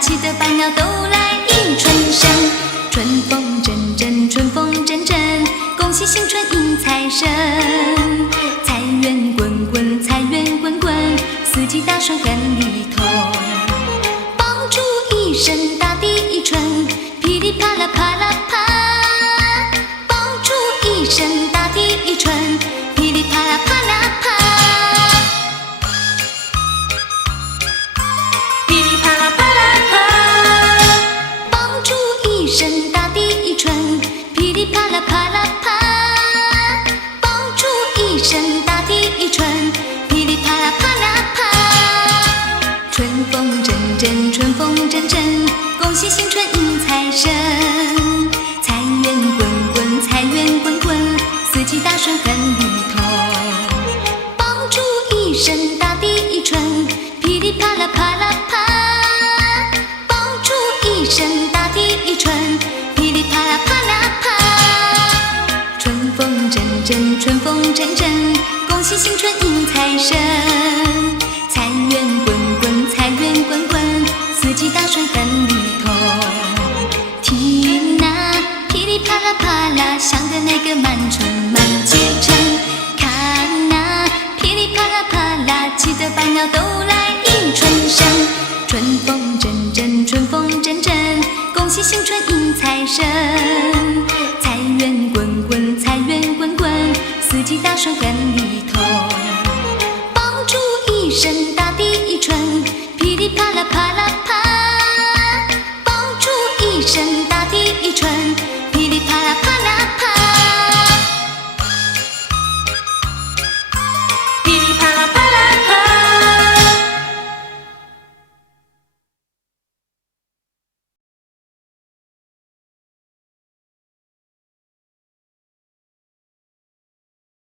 气得百鸟都来迎春生。春风阵阵，春风阵阵，恭喜新春迎财神。财源滚滚，财源滚滚，四季大顺很里头。爆竹一声大地一春，噼里啪啦啪啦啪。爆竹一声大地一春，噼里啪啦啪啦啪。噼里啪啦啪啦啪。爆竹一声大地一春，噼里啪啦啪啦啪。爆竹一声大地一春，噼里啪啦啪啦啪。春风阵阵，春风阵阵，恭喜新春迎财神。财源滚滚，财源滚滚，四季大顺很里头。爆竹一声大地一春，噼里啪啦啪啦啪。爆竹一声大地一春，噼里啪啦啪啦啪。春风阵阵，春风阵阵，恭喜新春迎财神。财源滚滚，财源滚滚，四季大顺很里头。听那噼里啪啦啪啦响的那个满春满街城，看那噼里啪啦啪啦气得百鸟都来迎春生。春风阵阵，春风阵阵，恭喜新春迎财神。财源滚滚，财源滚滚，四季大顺很里头。爆竹一声大地一春，噼里啪啦啪。